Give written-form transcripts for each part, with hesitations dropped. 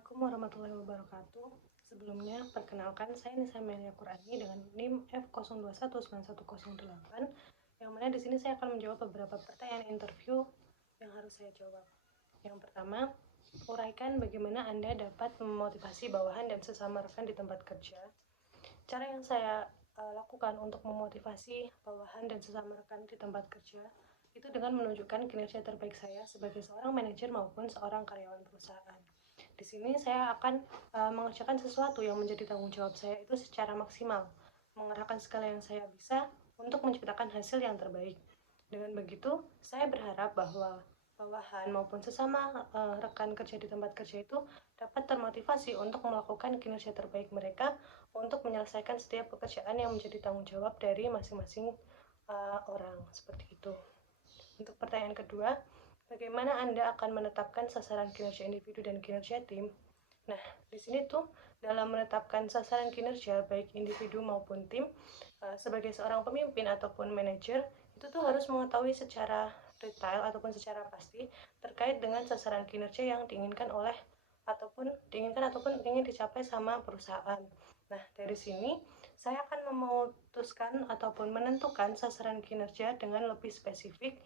Assalamualaikum warahmatullahi wabarakatuh. Sebelumnya, perkenalkan saya Nisa Melia Qurani dengan NIM F02191108, yang mana di sini saya akan menjawab beberapa pertanyaan interview yang harus saya jawab. Yang pertama, uraikan bagaimana Anda dapat memotivasi bawahan dan sesama rekan di tempat kerja. Cara yang saya lakukan untuk memotivasi bawahan dan sesama rekan di tempat kerja itu dengan menunjukkan kinerja terbaik saya sebagai seorang manajer maupun seorang karyawan perusahaan. Di sini saya akan mengerjakan sesuatu yang menjadi tanggung jawab saya itu secara maksimal, mengerahkan segala yang saya bisa untuk menciptakan hasil yang terbaik. Dengan begitu, saya berharap bahwa bawahan maupun sesama rekan kerja di tempat kerja itu dapat termotivasi untuk melakukan kinerja terbaik mereka untuk menyelesaikan setiap pekerjaan yang menjadi tanggung jawab dari masing-masing orang, seperti itu. Untuk pertanyaan kedua, bagaimana Anda akan menetapkan sasaran kinerja individu dan kinerja tim? Nah, di sini tuh dalam menetapkan sasaran kinerja baik individu maupun tim, sebagai seorang pemimpin ataupun manajer, itu tuh harus mengetahui secara detail ataupun secara pasti terkait dengan sasaran kinerja yang diinginkan ataupun ingin dicapai sama perusahaan. Nah, dari sini saya akan memutuskan ataupun menentukan sasaran kinerja dengan lebih spesifik,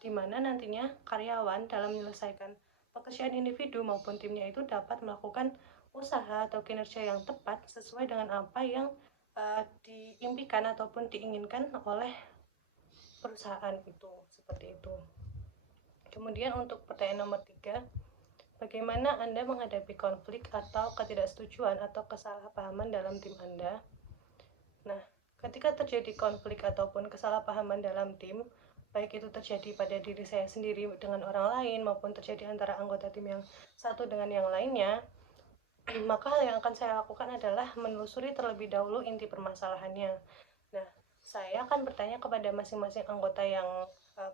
di mana nantinya karyawan dalam menyelesaikan pekerjaan individu maupun timnya itu dapat melakukan usaha atau kinerja yang tepat sesuai dengan apa yang diimpikan ataupun diinginkan oleh perusahaan itu, seperti itu. Kemudian untuk pertanyaan nomor 3, bagaimana Anda menghadapi konflik atau ketidaksetujuan atau kesalahpahaman dalam tim Anda? Nah, ketika terjadi konflik ataupun kesalahpahaman dalam tim, baik itu terjadi pada diri saya sendiri dengan orang lain maupun terjadi antara anggota tim yang satu dengan yang lainnya, maka hal yang akan saya lakukan adalah menelusuri terlebih dahulu inti permasalahannya. Nah, saya akan bertanya kepada masing-masing anggota yang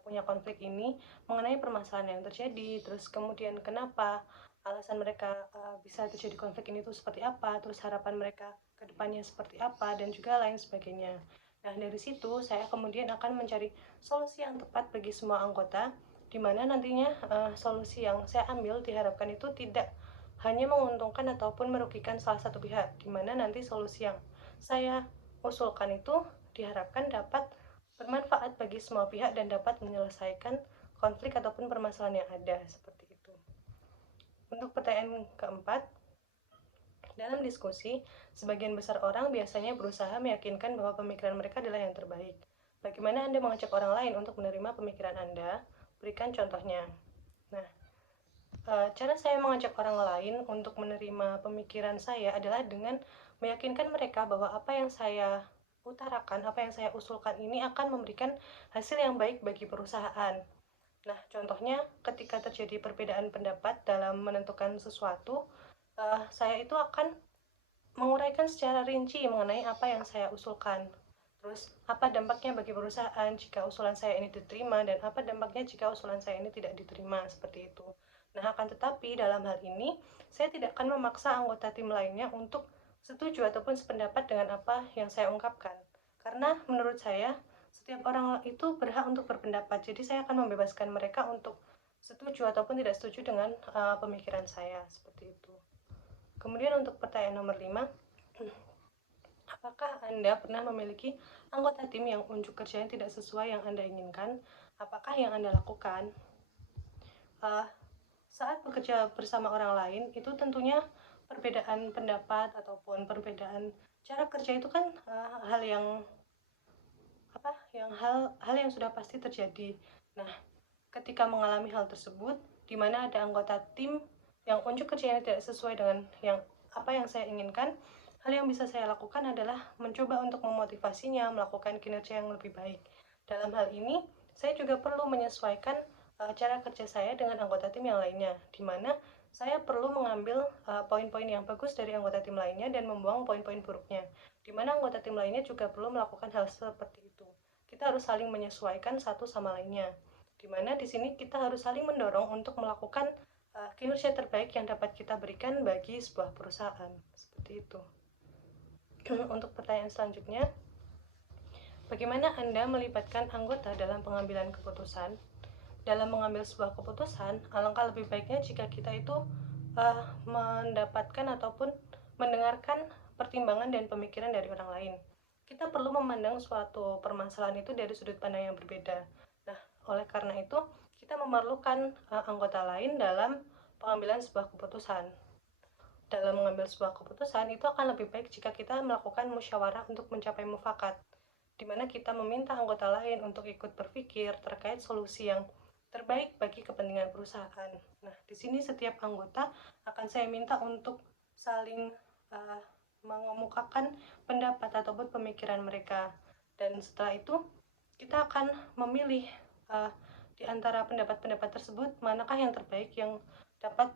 punya konflik ini mengenai permasalahan yang terjadi, terus kemudian kenapa alasan mereka bisa terjadi konflik ini tuh seperti apa, terus harapan mereka ke depannya seperti apa, dan juga lain sebagainya. Nah, dari situ saya kemudian akan mencari solusi yang tepat bagi semua anggota, di mana nantinya solusi yang saya ambil diharapkan itu tidak hanya menguntungkan ataupun merugikan salah satu pihak, di mana nanti solusi yang saya usulkan itu diharapkan dapat bermanfaat bagi semua pihak dan dapat menyelesaikan konflik ataupun permasalahan yang ada, seperti itu. Untuk pertanyaan keempat, dalam diskusi, sebagian besar orang biasanya berusaha meyakinkan bahwa pemikiran mereka adalah yang terbaik. Bagaimana Anda mengajak orang lain untuk menerima pemikiran Anda? Berikan contohnya. Nah, cara saya mengajak orang lain untuk menerima pemikiran saya adalah dengan meyakinkan mereka bahwa apa yang saya utarakan, apa yang saya usulkan ini akan memberikan hasil yang baik bagi perusahaan. Nah, contohnya ketika terjadi perbedaan pendapat dalam menentukan sesuatu, saya itu akan menguraikan secara rinci mengenai apa yang saya usulkan. Terus, apa dampaknya bagi perusahaan jika usulan saya ini diterima dan apa dampaknya jika usulan saya ini tidak diterima, seperti itu. Nah, akan tetapi dalam hal ini, saya tidak akan memaksa anggota tim lainnya untuk setuju ataupun sependapat dengan apa yang saya ungkapkan. Karena menurut saya, setiap orang itu berhak untuk berpendapat. Jadi saya akan membebaskan mereka untuk setuju ataupun tidak setuju dengan pemikiran saya, seperti itu. Kemudian untuk pertanyaan nomor 5, apakah Anda pernah memiliki anggota tim yang unjuk kerjanya tidak sesuai yang Anda inginkan? Apakah yang Anda lakukan? Saat bekerja bersama orang lain, itu tentunya perbedaan pendapat ataupun perbedaan cara kerja itu kan hal yang sudah pasti terjadi. Nah, ketika mengalami hal tersebut, di mana ada anggota tim yang unjuk kerjanya tidak sesuai dengan apa yang saya inginkan, hal yang bisa saya lakukan adalah mencoba untuk memotivasinya melakukan kinerja yang lebih baik. Dalam hal ini, saya juga perlu menyesuaikan cara kerja saya dengan anggota tim yang lainnya, di mana saya perlu mengambil poin-poin yang bagus dari anggota tim lainnya dan membuang poin-poin buruknya, di mana anggota tim lainnya juga perlu melakukan hal seperti itu. Kita harus saling menyesuaikan satu sama lainnya, di mana di sini kita harus saling mendorong untuk melakukan kinerja terbaik yang dapat kita berikan bagi sebuah perusahaan, seperti itu. Untuk pertanyaan selanjutnya, bagaimana Anda melibatkan anggota dalam pengambilan keputusan? Dalam mengambil sebuah keputusan, alangkah lebih baiknya jika kita itu mendapatkan ataupun mendengarkan pertimbangan dan pemikiran dari orang lain. Kita perlu memandang suatu permasalahan itu dari sudut pandang yang berbeda. Nah, oleh karena itu, kita memerlukan anggota lain dalam pengambilan sebuah keputusan. Dalam mengambil sebuah keputusan, itu akan lebih baik jika kita melakukan musyawarah untuk mencapai mufakat, di mana kita meminta anggota lain untuk ikut berpikir terkait solusi yang terbaik bagi kepentingan perusahaan. Nah, di sini setiap anggota akan saya minta untuk saling uh, mengemukakan pendapat ataupun pemikiran mereka. Dan setelah itu, kita akan memilih uh, di antara pendapat-pendapat tersebut manakah yang terbaik yang dapat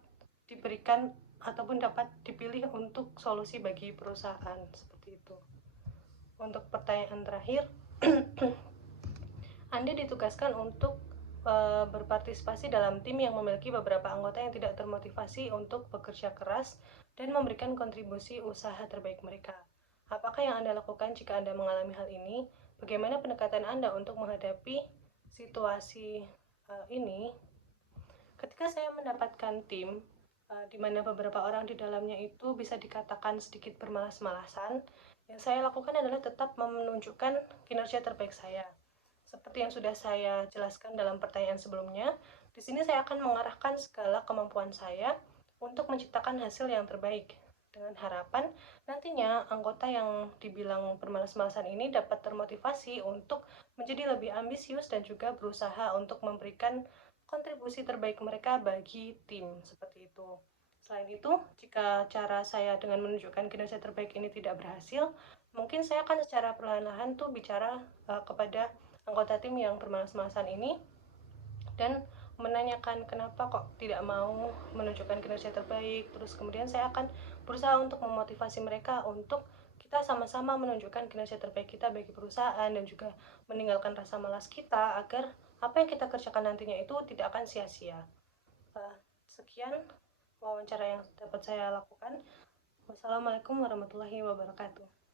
diberikan ataupun dapat dipilih untuk solusi bagi perusahaan, seperti itu. Untuk pertanyaan terakhir, Anda ditugaskan untuk berpartisipasi dalam tim yang memiliki beberapa anggota yang tidak termotivasi untuk bekerja keras dan memberikan kontribusi usaha terbaik mereka. Apakah yang Anda lakukan jika Anda mengalami hal ini? Bagaimana pendekatan Anda untuk menghadapi situasi ini? Ketika saya mendapatkan tim di mana beberapa orang di dalamnya itu bisa dikatakan sedikit bermalas-malasan, yang saya lakukan adalah tetap menunjukkan kinerja terbaik saya. Seperti yang sudah saya jelaskan dalam pertanyaan sebelumnya, di sini saya akan mengarahkan segala kemampuan saya untuk menciptakan hasil yang terbaik. Dengan harapan nantinya anggota yang dibilang bermalas-malasan ini dapat termotivasi untuk menjadi lebih ambisius dan juga berusaha untuk memberikan kontribusi terbaik mereka bagi tim, seperti itu. Selain itu, jika cara saya dengan menunjukkan kinerja terbaik ini tidak berhasil, mungkin saya akan secara perlahan-lahan tuh bicara kepada anggota tim yang bermalas-malasan ini dan menanyakan kenapa kok tidak mau menunjukkan kinerja terbaik. Terus kemudian saya akan berusaha untuk memotivasi mereka untuk kita sama-sama menunjukkan kinerja terbaik kita bagi perusahaan dan juga meninggalkan rasa malas kita agar apa yang kita kerjakan nantinya itu tidak akan sia-sia. Sekian wawancara yang dapat saya lakukan. Wassalamualaikum warahmatullahi wabarakatuh.